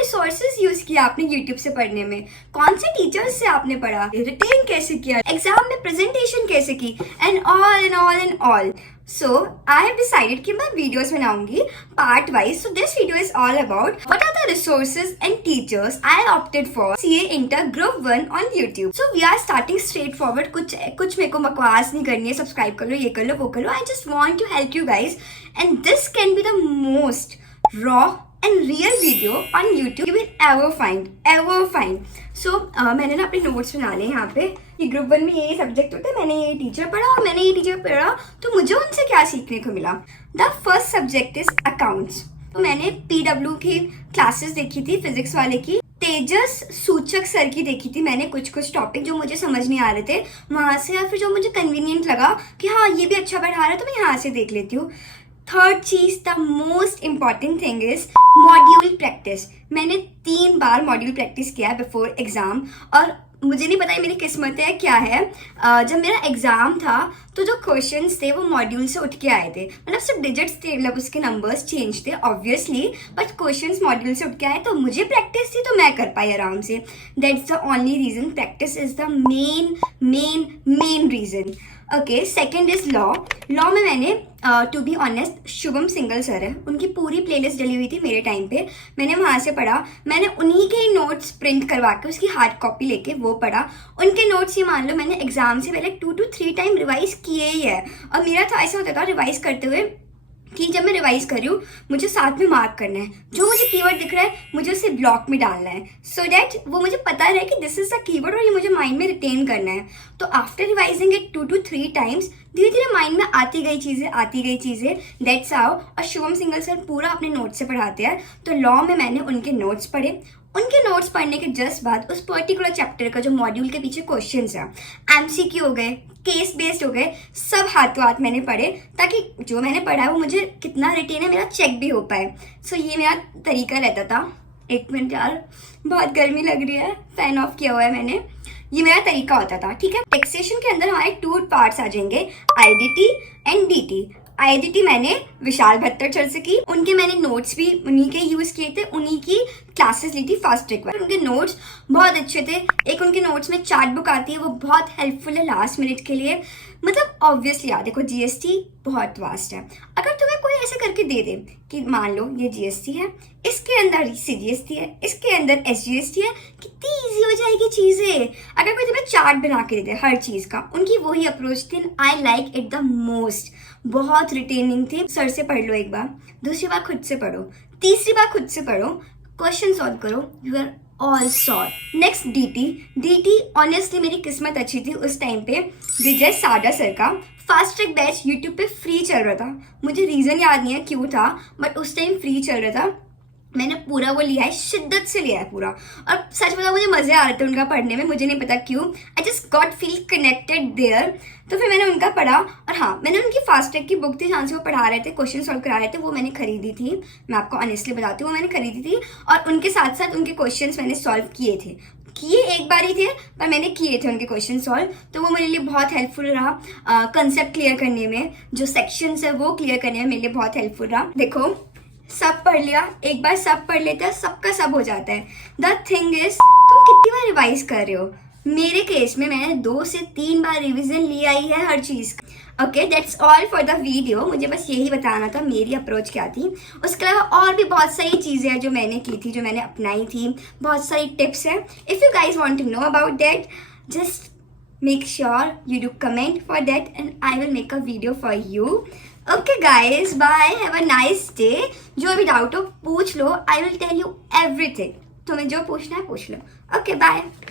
Resources use किया आपने YouTube से पढ़ने में, कौन से टीचर्स से आपने पढ़ा, रिटेन कैसे किया, एग्जाम में प्रेजेंटेशन कैसे की, and all and all and all. So I have decided कि मैं वीडियोस बनाऊंगी part wise. So this video is all about what are the resources and teachers I opted for CA Inter Group 1 on YouTube. So we are starting straightforward. कुछ मेरे को बकवास नहीं करनी है. सब्सक्राइब कर लो, ये कर लो, वो कर लो. I just want to help you guys, and this can be the most raw and real video on YouTube you will ever find. So मैंने ना अपने नोट्स बना लिए यहाँ पे. ये ग्रुप 1 में ये सब्जेक्ट होता है, मैंने ये टीचर पढ़ा और मैंने ये टीचर पढ़ा, तो मुझे उनसे क्या सीखने को मिला. The first subject is accounts. तो मैंने PW की क्लासेस देखी थी, फिजिक्स वाले की. तेजस सूचक सर की देखी थी मैंने, कुछ टॉपिक जो मुझे समझ नहीं आ रहे थे वहां से, या फिर जो मुझे कन्वीनियंट लगा कि हाँ ये भी अच्छा पढ़ा रहा है तो मैं यहाँ से देख लेती हूँ. थर्ड चीज, the most important thing is module practice. मैंने 3 बार मॉड्यूल प्रैक्टिस किया बिफोर एग्जाम, और मुझे नहीं पता मेरी किस्मत है क्या है. जब मेरा एग्जाम था तो जो क्वेश्चंस थे वो मॉड्यूल से उठ के आए थे, मतलब सिर्फ डिजिट्स थे, मतलब उसके नंबर्स चेंज थे ऑब्वियसली, बट क्वेश्चंस मॉड्यूल से उठ के आए, तो मुझे प्रैक्टिस थी तो मैं कर पाई आराम से. That's the only reason. Practice is the main reason. Okay, second is law. Law में मैंने to be honest, Shubham Singhal sir है, उनकी पूरी प्लेलिस्ट डली हुई थी मेरे टाइम पे, मैंने वहाँ से पढ़ा. मैंने उन्हीं के ही नोट्स प्रिंट करवा के उसकी हार्ड कॉपी लेके वो पढ़ा. उनके नोट्स ही मान लो मैंने एग्जाम से पहले 2 to 3 टाइम रिवाइज किए ही है. और मेरा तो ऐसा होता था रिवाइज करते हुए कि जब मैं रिवाइज कर रही हूँ मुझे साथ में मार्क करना है, जो मुझे कीवर्ड दिख रहा है मुझे उसे ब्लॉक में डालना है, सो दैट वो मुझे पता रहे कि दिस इज द कीवर्ड और ये मुझे माइंड में रिटेन करना है. तो after revising it 2 to 3 times धीरे धीरे माइंड में आती गई चीज़ें. That's how. और शुभम सिंगल सर पूरा अपने नोट्स से पढ़ाते हैं, तो लॉ में मैंने उनके नोट्स पढ़े. उनके नोट्स पढ़ने के जस्ट बाद उस पर्टिकुलर चैप्टर का जो मॉड्यूल के पीछे क्वेश्चंस है, MCQ हो गए, केस बेस्ड हो गए, सब हाथों हाथ मैंने पढ़े, ताकि जो मैंने पढ़ा है वो मुझे कितना रिटेन है मेरा चेक भी हो पाए. सो ये मेरा तरीका रहता था. 1 मिनट यार, बहुत गर्मी लग रही है, फैन ऑफ किया हुआ है मैंने. ये मेरा तरीका होता था. ठीक है, टैक्सेशन के अंदर हमारे 2 पार्ट्स आ जाएंगे, IDT एंड DT. IDT मैंने विशाल भट्टाचार्य से की, उनके मैंने नोट्स भी उन्हीं के यूज किए थे, उन्हीं की क्लासेस ली थी फास्ट ट्रैक पर. उनके नोट्स बहुत अच्छे थे. एक उनके नोट्स में चार्ट बुक आती है, वो बहुत हेल्पफुल है लास्ट मिनट के लिए. मतलब ऑब्वियसली यार देखो, GST बहुत वास्ट है. अगर तुम्हें कोई ऐसे करके दे दे कि मान लो ये GST है, इसके अंदर CGST है, इसके अंदर SGST है, कितनी ईजी हो जाएगी चीजें. अगर कोई तुम्हें चार्ट बना के दे दे हर चीज का, उनकी वही अप्रोच थी. I like it the most. बहुत रिटेनिंग थी. सर से पढ़ लो एक बार, दूसरी बार खुद से पढ़ो, तीसरी बार खुद से पढ़ो, क्वेश्चन सॉल्व करो, you are all sort. Next DT honestly मेरी किस्मत अच्छी थी उस टाइम पे. विजय साडा सर का फास्ट ट्रैक बैच यूट्यूब पे फ्री चल रहा था. मुझे रीजन याद नहीं है क्यों था, बट उस टाइम फ्री चल रहा था. मैंने पूरा वो लिया है, शिद्दत से लिया है पूरा, और सच बताऊं मुझे मजे आ रहे थे उनका पढ़ने में, मुझे नहीं पता क्यों. I just got feel connected there. तो फिर मैंने उनका पढ़ा. और हाँ, मैंने उनकी फास्ट ट्रैक की बुक थी जहाँ से वो पढ़ा रहे थे, क्वेश्चन सॉल्व करा रहे थे, वो मैंने खरीदी थी. मैं आपको ऑनेस्टली बताती हूँ, वो मैंने खरीदी थी, और उनके साथ साथ उनके क्वेश्चन मैंने सॉल्व किए एक बार ही थे, पर मैंने किए थे उनके क्वेश्चन सॉल्व. तो वो मेरे लिए बहुत हेल्पफुल रहा. कंसेप्ट क्लियर करने में, जो सेक्शंस है वो क्लियर करने में मेरे लिए बहुत हेल्पफुल रहा. देखो, सब पढ़ लिया, एक बार सब पढ़ लेते हैं, सबका सब हो जाता है. द थिंग इज, तुम कितनी बार रिवाइज कर रहे हो. मेरे केस में मैंने 2 से 3 बार रिवीजन लिया ही है हर चीज का. Okay, that's all for the video. मुझे बस यही बताना था मेरी अप्रोच क्या थी. उसके अलावा और भी बहुत सारी चीजें हैं जो मैंने की थी, जो मैंने अपनाई थी, बहुत सारी टिप्स हैं. If you guys want to know about that, just make sure you do comment for that and I will make a video for you. Okay guys, bye, have a nice day. जो भी doubt हो पूछ लो, I will tell you everything. तुम्हें जो पूछना है पूछ लो. Okay, bye.